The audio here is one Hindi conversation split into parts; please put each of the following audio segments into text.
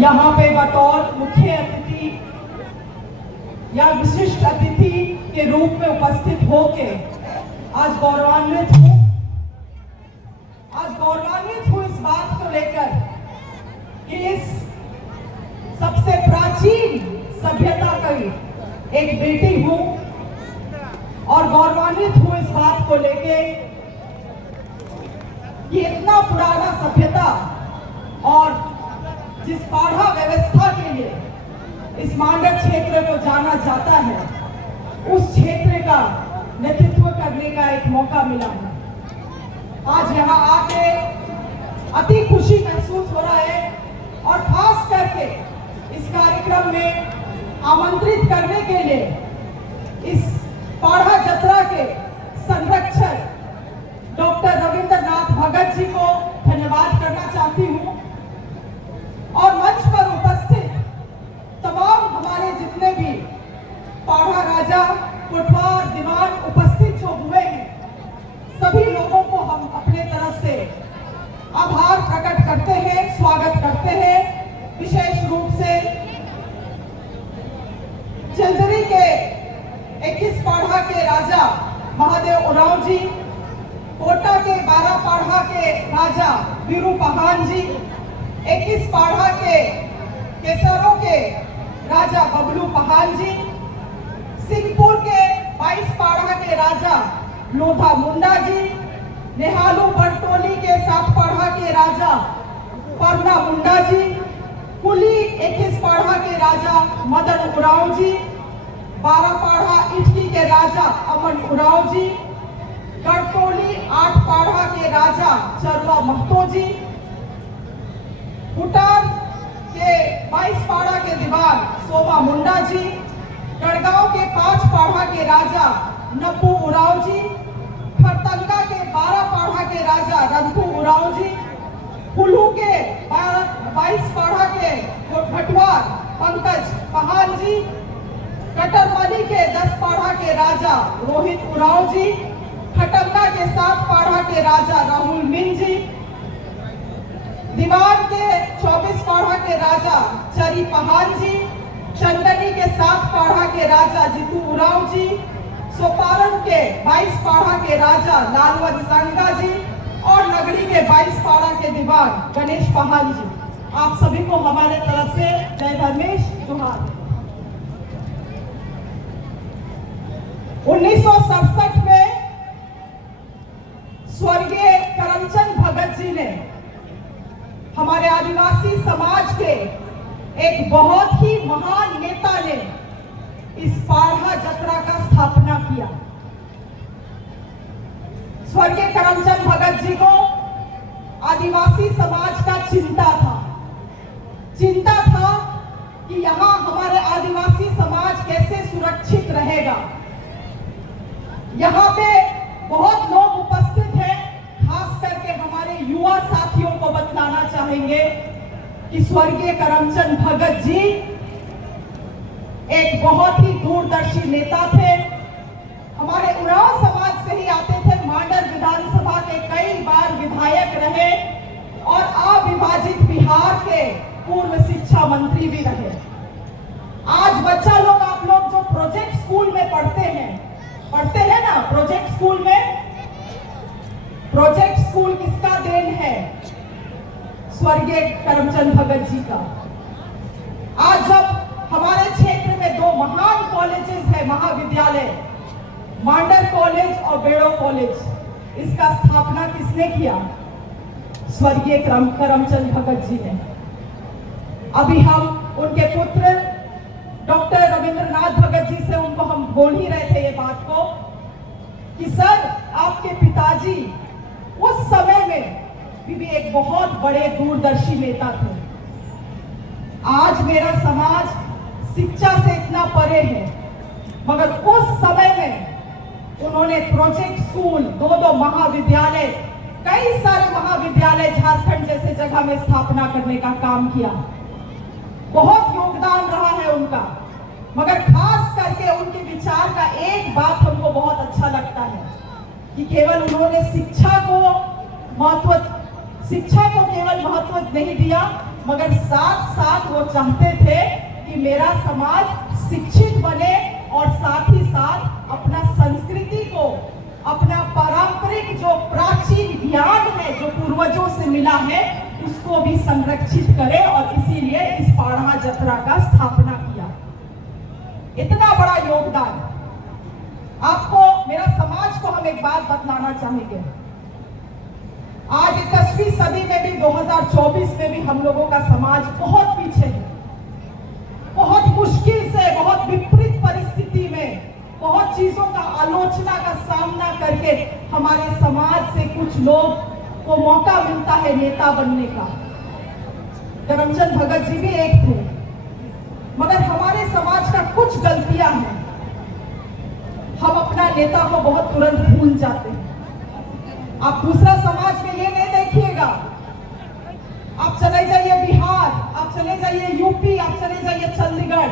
यहाँ पे बतौर मुख्य अतिथि या विशिष्ट अतिथि के रूप में उपस्थित होके आज गौरवान्वित हूँ इस बात को लेकर कि इस सबसे प्राचीन सभ्यता की एक बेटी हूँ और गौरवान्वित हूँ इस बात को लेके कि इतना पुराना सभ्यता और जिस पाढ़ा व्यवस्था के लिए इस मांडर क्षेत्र को जाना जाता है, उस क्षेत्र का नेतृत्व करने का एक मौका मिला है। आज यहाँ आके अति खुशी महसूस हो रहा है और खास करके इस कार्यक्रम में आमंत्रित करने के लिए इस पाढ़ा जतरा के संरक्षक डॉक्टर रविंद्रनाथ भगत जी को धन्यवाद करना चाहती हूँ और मंच पर उपस्थित तमाम हमारे जितने भी पाढ़ा राजा कोटवार दीवान उपस्थित जो हुए हैं, सभी लोगों को हम अपने तरफ से आभार प्रकट करते हैं, स्वागत करते हैं। विशेष रूप से चिल्दरी के 21 पाढ़ा के राजा महादेव उरांव जी, कोटा के 12 पाढ़ा के राजा वीरू पहान जी, 21 पाढ़ा के केसरों के राजा बबलू पहान जी, सिंहपुर के 22 पाढ़ा के राजा लोधा मुंडा जी, नेहालू बरटोली के 7 पाढ़ा के राजा परना मुंडा जी, कुली 21 पाढ़ा के राजा मदन उरांव जी, 12 पाढ़ा इटकी के राजा अमन उरांव जी, गढ़तोली 8 पाढ़ा के राजा चरवा महतो जी, भूटान के 22 पाढ़ा के दीवान सोमा मुंडा जी, गढ़गांव के 5 पाढ़ा के राजा नप्पू उरांव जी, खरतंगा के 12 पाढ़ा के राजा रंथू उरांव जी, कुल्लू के 22 पाढ़ा के भटवार पंकज पहान जी, कटरवाली के 10 पाढ़ा के राजा रोहित उरांव जी, खटंगा के 7 पाढ़ा के राजा राहुल मिन जी, दीवान के 24 पाढ़ा के राजा चरी पहान जी, चंदनी के 7 पाढ़ा के राजा जीतू उरांव जी, सोपारण के 22 पाढ़ा के राजा लालवंत संगा जी और नगरी के 22 पाढ़ा के दीवान गणेश पहान जी। आप सभी को हमारे तरफ से जय धर्मेश जोहार। 1967 में स्वर्गीय करमचंद भगत जी ने हमारे आदिवासी समाज के एक बहुत ही महान नेता ने इस पाढ़ा जतरा का स्थापना किया। स्वर्गीय करमचंद भगत जी को आदिवासी समाज का चिंता था कि यहाँ हमारे आदिवासी समाज कैसे सुरक्षित रहेगा। यहाँ पे बहुत लोग उपस्थित हैं, खास करके हमारे युवा साथियों को बतलाना चाहेंगे कि स्वर्गीय करमचंद भगत जी एक बहुत ही दूरदर्शी नेता थे। हमारे उरांव समाज से ही आते थे, मांडर विधानसभा के कई बार विधायक रहे और अविभाजित बिहार के पूर्व शिक्षा मंत्री भी रहे। आज बच्चा लोग, आप लोग जो प्रोजेक्ट स्कूल में पढ़ते हैं ना, प्रोजेक्ट स्कूल किसका देन है? स्वर्गीय करमचंद भगत जी का। आज जब हमारे क्षेत्र में 2 महान कॉलेजेस है, महाविद्यालय, मांडर कॉलेज और बेड़ो कॉलेज, इसका स्थापना किसने किया? स्वर्गीय करमचंद भगत जी ने। अभी हम उनके पुत्र डॉक्टर रविंद्रनाथ भगत जी से उनको हम बोल ही रहे थे ये बात को कि सर, आपके पिताजी उस समय में भी एक बहुत बड़े दूरदर्शी नेता थे। आज मेरा समाज शिक्षा से इतना परे है, मगर उस समय में उन्होंने प्रोजेक्ट स्कूल, 2 महाविद्यालय, कई सारे महाविद्यालय झारखंड जैसे जगह में स्थापना करने का काम किया। बहुत योगदान रहा है उनका, मगर खास करके उनके विचार का एक बात हमको बहुत अच्छा लगता है कि केवल उन्होंने शिक्षा को केवल महत्व नहीं दिया, मगर साथ साथ वो चाहते थे कि मेरा समाज शिक्षित बने और साथ ही साथ अपना संस्कृति को, अपना पारंपरिक जो प्राचीन ज्ञान है जो पूर्वजों से मिला है उसको भी संरक्षित करे, और इसीलिए इस पाढ़ा जतरा का स्थापना किया। इतना बड़ा योगदान। आपको, मेरा समाज को हम एक बात बतलाना चाहेंगे। आज 21वीं सदी में भी, 2024 में भी हम लोगों का समाज बहुत पीछे है। बहुत मुश्किल से, बहुत विपरीत परिस्थिति में, बहुत चीजों का आलोचना का सामना करके हमारे समाज से कुछ लोग को मौका मिलता है नेता बनने का। करमचंद भगत जी भी एक थे, मगर हमारे समाज का कुछ गलतियां हैं। हम अपना नेता को बहुत तुरंत भूल जाते हैं। आप दूसरा समाज में ये नहीं देखिएगा। आप चले जाइए बिहार, आप चले जाइए यूपी, आप चले जाइए चंडीगढ़,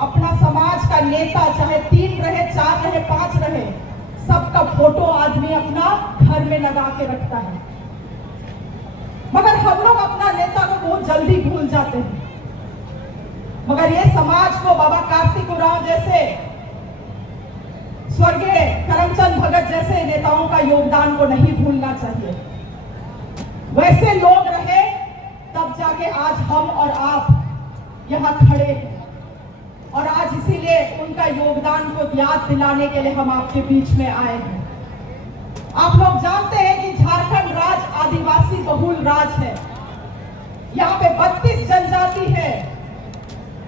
अपना समाज का नेता चाहे 3 रहे, 4 रहे, 5 रहे, सबका फोटो आदमी अपना घर में लगा के रखता है। मगर हम लोग अपना नेता को बहुत जल्दी भूल जाते हैं। मगर ये समाज को बाबा कार्तिक उरांव जैसे, स्वर्गीय करमचंद भगत जैसे नेताओं का योगदान को नहीं भूलना चाहिए। वैसे लोग रहे तब जाके आज हम और आप यहाँ खड़े हैं, और आज इसीलिए उनका योगदान को याद दिलाने के लिए हम आपके बीच में आए हैं। आप लोग जानते हैं कि झारखंड राज्य आदिवासी बहुल राज्य है। यहाँ पे 32 जनजाति है,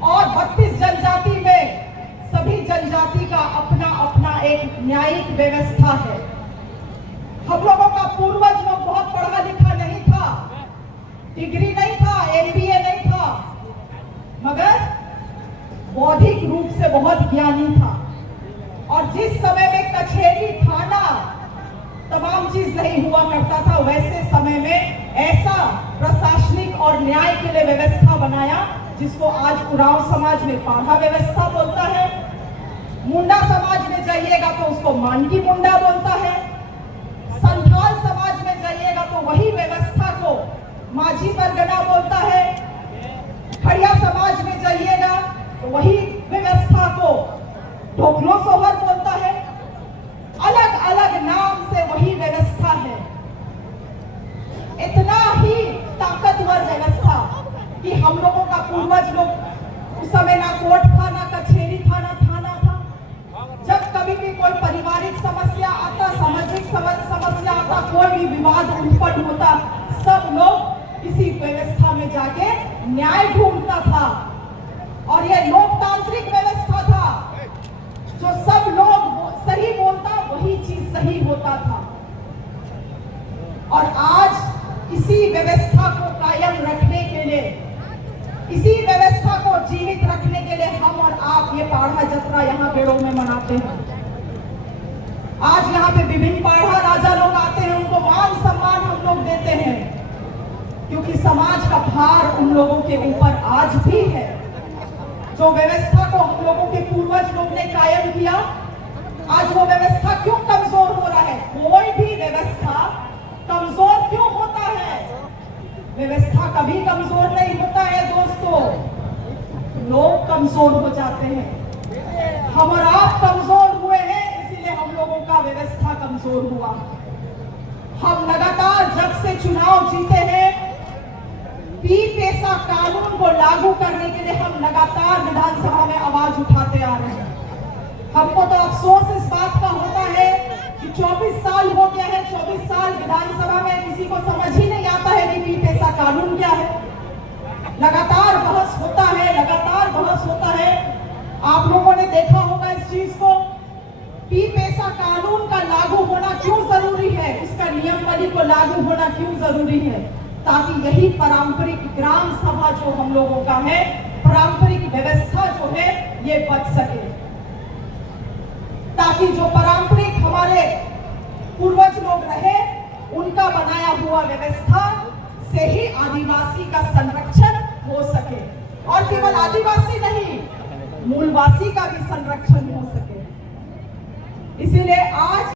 और 32 जनजाति में सभी जनजाति का अपना अपना एक न्यायिक व्यवस्था है। हम लोगों का पूर्वज लोग बहुत पढ़ा लिखा नहीं था, डिग्री नहीं था, MBA नहीं था, मगर बौद्धिक रूप से बहुत ज्ञानी था। और जिस समय में कचहरी, थाना, तमाम चीज नहीं हुआ करता था, वैसे समय में ऐसा प्रशासनिक और न्याय के लिए व्यवस्था बनाया जिसको आज उरांव समाज में पाढ़ा व्यवस्था बोलता है। मुंडा समाज में जाइएगा तो उसको मानकी मुंडा बोलता है। संथाल समाज में जाइएगा तो वही व्यवस्था को माझी परगना बोलता है। खड़िया समाज में जाइएगा तो वही व्यवस्था को ढोकलो सोहर बोलता है। अलग अलग नाम से वही व्यवस्था है। इतना ही ताकतवर व्यवस्था कि हम लोगों का पूर्वज लोग, उस समय ना कोर्ट था, ना कचहरी था, ना थाना था। जब कभी भी कोई पारिवारिक समस्या आता, सामाजिक समस्या आता, कोई भी विवाद उत्पन्न होता, सब लोग इसी व्यवस्था में जाके न्याय ढूंढता था। और यह लोकतांत्रिक व्यवस्था था, जो सब लोग सही बोलता वही चीज सही होता था। और आज इसी व्यवस्था को कायम रखने के लिए, इसी व्यवस्था को जीवित रखने के लिए हम और आप ये पाढ़ा जतरा यहाँ बेड़ों में मनाते हैं। आज यहाँ पे विभिन्न पाढ़ा राजा लोग आते हैं, उनको मान सम्मान हम लोग देते हैं, क्योंकि समाज का भार उन लोगों के ऊपर आज भी है। जो व्यवस्था को हम लोगों के पूर्वज लोग ने कायम किया, आज वो व्यवस्था क्यों कमजोर हो रहा है? कोई भी व्यवस्था कमजोर क्यों होता है? व्यवस्था कभी कमजोर नहीं होता है दोस्तों, लोग कमजोर हो जाते हैं। हम और आप कमजोर हुए हैं, इसीलिए हम लोगों का व्यवस्था कमजोर हुआ। हम लगातार जब से चुनाव जीते हैं, पी पेशा कानून को लागू करने के लिए हम लगातार विधानसभा में आवाज उठाते आ रहे हैं। हमको तो अफसोस इस बात का होता है कि 24 साल हो गया है, 24 साल विधानसभा में किसी को समझ ही नहीं आता है कि पी पेशा कानून क्या है। लगातार बहस होता है, लगातार बहस होता है। आप लोगों ने देखा होगा इस चीज को, पी पेशा कानून का लागू होना क्यों जरूरी है, उसका नियमावली को लागू होना क्यों जरूरी है, ताकि यही पारंपरिक ग्राम सभा जो हम लोगों का है, पारंपरिक व्यवस्था जो है, ये बच सके। ताकि जो पारंपरिक हमारे पूर्वज लोग रहे, उनका बनाया हुआ व्यवस्था से ही आदिवासी का संरक्षण हो सके, और केवल आदिवासी नहीं, मूलवासी का भी संरक्षण हो सके। इसीलिए आज